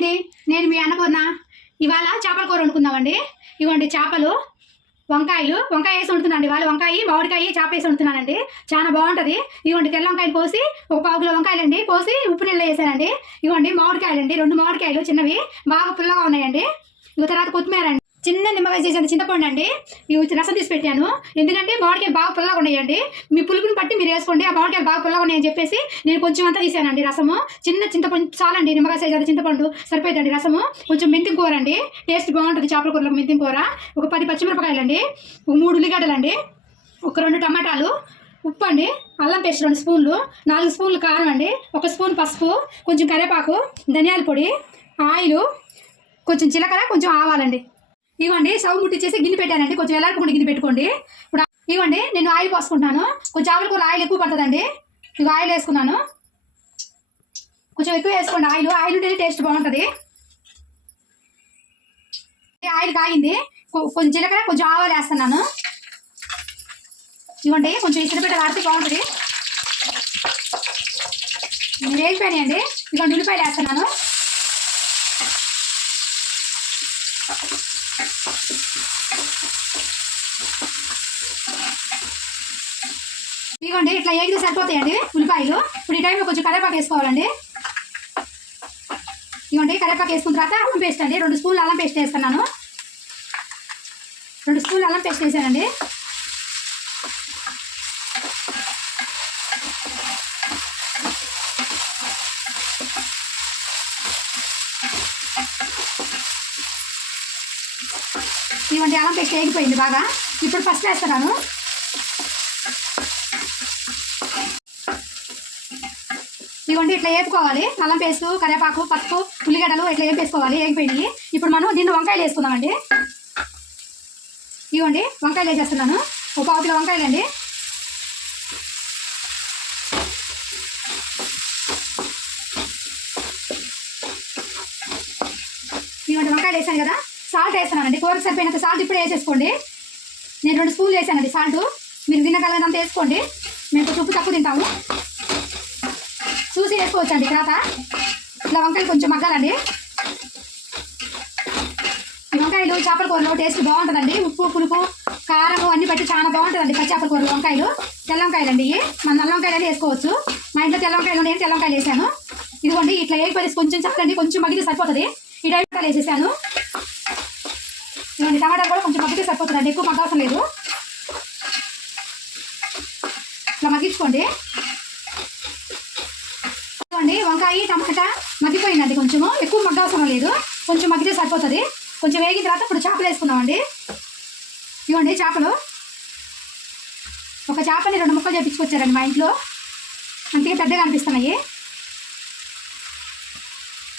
అండి, నేను మీ అన్నపూర్ణ. ఇవాళ చేపల కూర వండుకుందామండి. ఇవ్వండి చేపలు, వంకాయ వేసి వండుతున్నానండి. ఇవాళ వంకాయ, మామిడికాయ, చేప వేసి వండుతున్నానండి. చాలా బాగుంటుంది. ఇవ్వండి తెల్ల వంకాయలు కోసి, ఒక 1 కిలో వంకాయలండి కోసి ఉప్పు నీళ్ళు వేసానండి. ఇవ్వండి మామిడికాయలండి, 2 మామిడికాయలు చిన్నవి బాగా పుల్లగా ఉన్నాయండి. ఇవి తర్వాత కొత్తిమీర అండి, చిన్న నిమ్మకాయ చేసిన చింతపండు అండి. ఇవి రసం తీసి పెట్టాను, ఎందుకంటే మామిడికాయలు బాగా పుల్లగా ఉన్నాయండి. మీ పులుపుని బట్టి మీరు వేసుకోండి. ఆ మామిడికాయలు బాగా పుల్లగా ఉన్నాయని చెప్పేసి నేను కొంచెం అంతా తీసానండి రసము. చిన్న చింతపండు చాలండి, నిమ్మకాయ చేసిన చింతపండు సరిపోతుందండి రసము. కొంచెం మెంతి కూర అండి, టేస్ట్ బాగుంటుంది చేపల కూరలో మెంతి కూర. ఒక 10 పచ్చిమిరపకాయలండి, ఒక 3 ఉల్లిగడ్డలండి, ఒక 2 టమాటాలు, ఉప్పు అండి, అల్లం పేస్ట్ 2 స్పూన్లు, 4 స్పూన్లు కారం అండి, 1 స్పూన్ పసుపు, కొంచెం కరివేపాకు, ధనియాల పొడి, ఆయిల్, కొంచెం జీలకర్ర, కొంచెం ఆవాలండి. ఇవ్వండి స్టవ్ ముట్టించేసి గిన్నె పెట్టానండి. కొంచెం ఎలాంటి గిన్నె పెట్టుకోండి. ఇప్పుడు ఇవ్వండి నేను ఆయిల్ పోసుకుంటాను. కొంచెం చేపల కూర ఆయిల్ ఎక్కువ పడుతుందండి. ఇక ఆయిల్ వేసుకున్నాను. కొంచెం ఎక్కువ వేసుకోండి ఆయిల్ ఉంటేనే టేస్ట్ బాగుంటుంది. ఆయిల్ కాగింది, కొంచెం జీలకర్ర, కొంచెం ఆవాలు వేస్తున్నాను. ఇవ్వండి కొంచెం ఇసురుపెట్ట ఆడితే బాగుంటుంది. నేను వేగిపోయానండి. ఇవ్వండి ఉల్లిపాయలు వేస్తున్నాను. ఇవ్వండి ఇట్లా ఏగితే సరిపోతాయండి ఉల్లిపాయలు. ఇప్పుడు ఈ టైంలో కొంచెం కరివేపాకు వేసుకోవాలండి. ఇవ్వండి కరివేపాకు వేసుకున్న తర్వాత అల్లం పేస్ట్ అండి, 2 స్పూన్లు అల్లం పేస్ట్ వేస్తున్నాను. 2 స్పూన్లు అల్లం పేస్ట్ వేసానండి. ఇవ్వండి అల్లం పేస్ట్ వేగిపోయింది బాగా. ఇప్పుడు ఫస్ట్ వేస్తున్నాను. ఇవ్వండి ఇట్లా వేపుకోవాలి. అల్లం పేస్ట్, కరివేపాకు, పసుపు, ఉల్లిగడ్డలు ఇట్లా వేపేసుకోవాలి. వేగిపోయినాయి. ఇప్పుడు మనం దీన్ని వంకాయలు వేసుకుందామండి. ఇవ్వండి వంకాయలు వేసేస్తున్నాను. ఒక 1 కిలో వంకాయలు అండి. ఇవ్వండి వంకాయలు వేసాను కదా, సాల్ట్ వేస్తున్నానండి. కూరకు సరిపోయినంత సాల్ట్ ఇప్పుడు వేసేసుకోండి. నేను 2 స్పూన్లు వేసానండి సాల్ట్. మీరు తినగలనంత వేసుకోండి. మేము కొంచెం ఉప్పు తక్కువ తింటాము, చూసి వేసుకోవచ్చండి. తర్వాత ఇలా వంకాయలు కొంచెం మగ్గాలండి. ఈ వంకాయలు చేపల కూరలో టేస్ట్ బాగుంటుందండి. ఉప్పు, పులుపు, కారం అన్ని బట్టి చాలా బాగుంటుందండి పచ్చి చేపల కూరలో. వంకాయలు తెల్ల వంకాయలు అండి, మన నల్ల వంకాయలు అని వేసుకోవచ్చు. మా ఇంట్లో తెల్ల వంకాయలు నేను తెల్ల వంకాయలు వేసాను. ఇదిగోండి ఇట్లా వేగిపోయి కొంచెం చాలండి, కొంచెం మగ్గితే సరిపోతుంది. ఈ టైంలో వేసేసాను. ఇదిగోండి టమాటా కూడా కొంచెం మగ్గితే సరిపోతుందండి, ఎక్కువ మగ్గవసరం లేదు. ఇట్లా మగ్గించుకోండి. వంకాయ టమాటా మగ్గిపోయిందండి, కొంచెము ఎక్కువ మగ్గవసరం లేదు, కొంచెం మగ్గితే సరిపోతుంది. కొంచెం వేగిన తర్వాత ఇప్పుడు చేపలు వేసుకుందామండి. ఇవ్వండి చేపలు, ఒక చేపని 2 ముక్కలు చేపించుకొచ్చారండి మా ఇంట్లో, అందుకే పెద్దగా అనిపిస్తున్నాయి.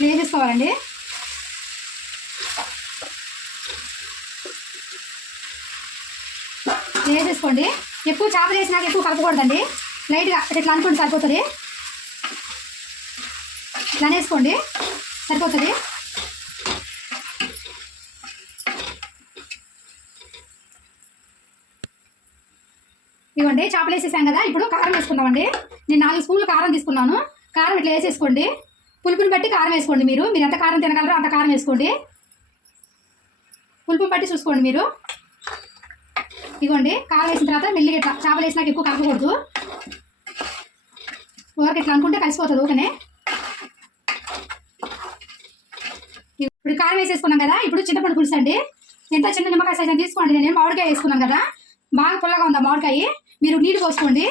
వేసేసుకోవాలండి. వేసేసుకోండి. ఎక్కువ చేపలు వేసినాక ఎక్కువ కలపకూడదండి, లైట్గా ఇట్లా అనుకుంటే సరిపోతుంది. ఇట్లా వేసుకోండి సరిపోతుంది. ఇవ్వండి చేపలు వేసేసాం కదా, ఇప్పుడు కారం వేసుకుందామండి. నేను 4 స్పూన్లు కారం తీసుకున్నాను. కారం ఇట్లా వేసేసుకోండి. పులుపుని బట్టి కారం వేసుకోండి. మీరు ఎంత కారం తినగలరో అంత కారం వేసుకోండి. పులుపుని బట్టి చూసుకోండి మీరు. ఇవ్వండి కారం వేసిన తర్వాత మెల్లిగా ఇట్లా చేపలు వేసినాక ఎక్కువ కలపకూడదు, ఊరికి ఇట్లా అనుకుంటే కలిసిపోతుంది ఊకనే. ఇప్పుడు కారం వేసేసుకున్నాం కదా, ఇప్పుడు చింతపండు పులుసు అండి. ఎంత చిన్న నిమ్మకాయ సైజు తీసుకోండి. నేను మామిడికాయ వేసుకున్నాను కదా, బాగా పుల్లగా ఉందా మామిడికాయ. మీరు నీళ్ళు పోసుకోండి,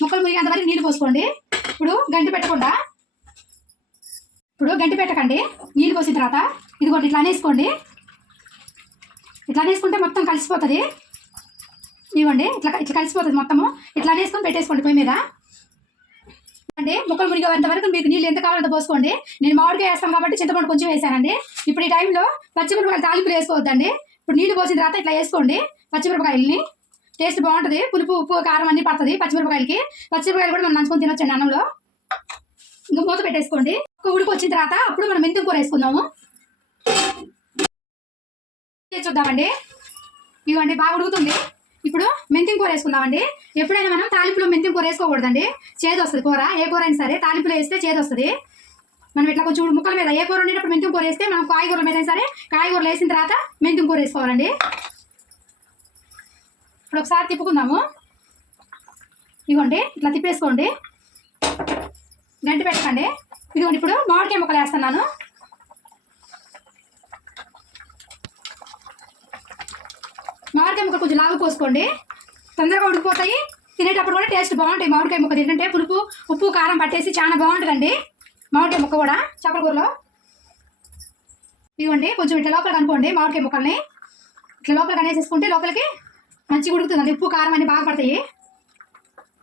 ముక్కలు మురిగేంత వరకు నీళ్ళు పోసుకోండి. ఇప్పుడు గంటి పెట్టకండి. నీళ్ళు పోసిన తర్వాత ఇదిగోండి ఇట్లా అనేసుకోండి. ఇట్లా అనేసుకుంటే మొత్తం కలిసిపోతుంది. ఇవ్వండి ఇట్లా కలిసిపోతుంది మొత్తము. ఇట్లా అనేసుకొని పెట్టేసుకోండి పొయ్యి మీద. అంటే ముక్కలు మురిగేంత వరకు మీకు నీళ్ళు ఎంత కావాలంత పోసుకోండి. నేను మామిడికాయ వేస్తాం కాబట్టి చింతపండు కొంచెం వేసానండి. ఇప్పుడు ఈ టైంలో పచ్చిమిరపకాయలు తాలింపులు వేసుకోవద్దండి. ఇప్పుడు నీళ్ళు పోసిన తర్వాత ఇట్లా వేసుకోండి పచ్చిమిరపకాయలని. టేస్ట్ బాగుంటుంది, పులుపు, ఉప్పు, కారం అన్ని పడుతుంది పచ్చిమిరపకాయలకి. పచ్చిమిరపకాయలు కూడా మనం నంచుకొని తినొచ్చండి అన్నంలో. ఇంకా మూత పెట్టేసుకోండి. ఒక ఉడికి వచ్చిన తర్వాత అప్పుడు మనం మెంతి కూర వేసుకుందాము. చూద్దామండి. ఇవ్వండి బాగా ఉడుకుతుంది. ఇప్పుడు మెంతి కూర వేసుకుందామండి. ఎప్పుడైనా మనం తాలింపులో మెంతి కూర వేసుకోకూడదండి, చేదు వస్తుంది కూర. ఏ కూర అయినా సరే తాలింపులో వేస్తే చేదు వస్తుంది. మనం ఇట్లా కొంచెం ముక్కల మీద ఏ కూర వండినప్పుడు మెంతుం కూర వేస్తే మనం కాయగూరల మీద సరే కాయగూరలు వేసిన తర్వాత మెంతుం కూర వేసుకోవాలండి. ఇప్పుడు ఒకసారి తిప్పుకుందాము. ఇదిగోండి ఇట్లా తిప్పేసుకోండి, గంటి పెట్టకండి. ఇదిగోండి ఇప్పుడు మామిడికాయ ముక్కలు వేస్తున్నాను. మామిడికాయ ముక్కలు కొంచెం లాగు పోసుకోండి, తొందరగా ఉడికిపోతాయి. తినేటప్పుడు కూడా టేస్ట్ బాగుంటాయి. మామిడికాయ ముక్క తింటుంటే పులుపు ఉప్పు కారం పట్టేసి చాలా బాగుంటుందండి మామిడికాయ ముక్క కూడా చేపల కూరలో. ఇదిగోండి కొంచెం ఇట్లా లోపలికి అనుకోండి, మామిడికాయ ముక్కల్ని ఇట్లా లోపలికి అనేసేసుకుంటే లోపలికి మంచిగా ఉడుకుతుందండి, ఉప్పు కారం అన్నీ బాగా పడతాయి.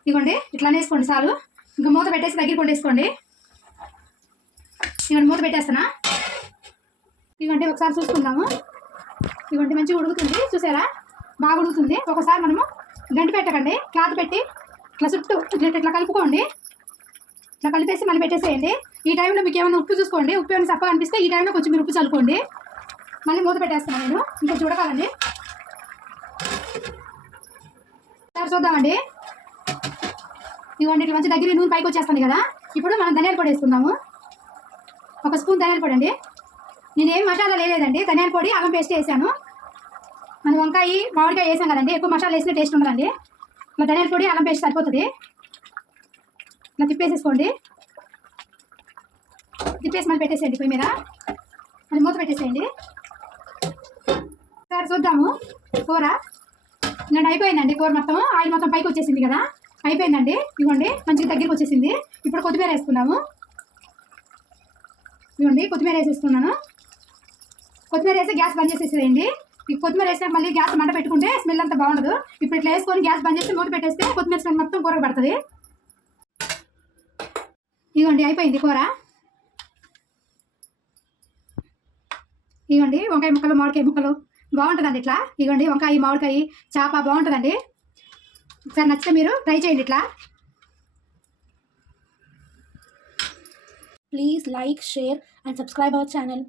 ఇదిగోండి ఇట్లా అనేసుకోండి చాలు. ఇంకా మూత పెట్టేసి దగ్గర కొట్టేసుకోండి. ఇదిగోండి మూత పెట్టేస్తానా. ఇదిగోండి ఒకసారి చూసుకుందాము. ఇదిగోండి మంచిగా ఉడుకుతుంది, చూసారా బాగా ఉడుకుతుంది. ఒకసారి మనము గంటి పెట్టకండి, క్లాత్ పెట్టి ఇట్లా చుట్టూ ఇట్లా కలుపుకోండి. ఇట్లా కలిపేసి మళ్ళీ పెట్టేసేయండి. ఈ టైంలో మీకు ఏమైనా ఉప్పు చూసుకోండి, ఉప్పు ఏమైనా చప్పగా అనిపిస్తే ఈ టైంలో కొంచెం మీరు ఉప్పు చల్లుకోండి. మళ్ళీ మూత పెట్టేస్తాను నేను, ఇంకా చూడకాలండి. సరే చూద్దామండి. ఇవ్వండి ఇట్లా మంచి దగ్గర నూనె పైకి వచ్చేస్తుంది కదా. ఇప్పుడు మనం ధనియాల పొడి వేసుకుందాము. 1 స్పూన్ ధనియాల పొడి అండి. నేనేం మసాలా లేదండి, ధనియాల పొడి అల్లం పేస్ట్ వేసాను. మనం వంకాయ మామిడికాయ వేసాం కదండి, ఎక్కువ మసాలా వేసిన టేస్ట్ ఉండదండి. ఇట్లా ధనియాల పొడి అల్లం పేస్ట్ సరిపోతుంది. ఇట్లా తిప్పేసేసుకోండి, తిప్పేసి మళ్ళీ పెట్టేసేయండి పొయ్యి మీద, మళ్ళీ మూత పెట్టేసేయండి. సరే చూద్దాము కూర. నేను అయిపోయిందండి కూర మొత్తం, ఆయిల్ మొత్తం పైకి వచ్చేసింది కదా, అయిపోయిందండి. ఇవ్వండి మంచిగా దగ్గరికి వచ్చేసింది. ఇప్పుడు కొత్తిమీర వేసుకున్నాము. ఇవ్వండి కొత్తిమీర వేసేసుకున్నాను. కొత్తిమీర వేసి గ్యాస్ బంద్ చేసేసేయండి. ఈ కొత్తిమీర వేసినాక మళ్ళీ గ్యాస్ మంట పెట్టుకుంటే స్మెల్ అంతా బాగుండదు. ఇప్పుడు ఇట్లా వేసుకొని గ్యాస్ బంద్ చేసి మూత పెట్టేస్తే కొత్తిమీర స్మెల్ మొత్తం కూరకు పడుతుంది. ఇవ్వండి అయిపోయింది కూర. ఇవ్వండి వంకాయ ముక్కలు మామిడికాయ ముక్కలు బాగుంటుందండి ఇట్లా. ఇవ్వండి వంకాయ మామిడికాయ చేప బాగుంటుందండి. ఒకసారి నచ్చితే మీరు ట్రై చేయండి ఇట్లా. Please like, share and subscribe our channel.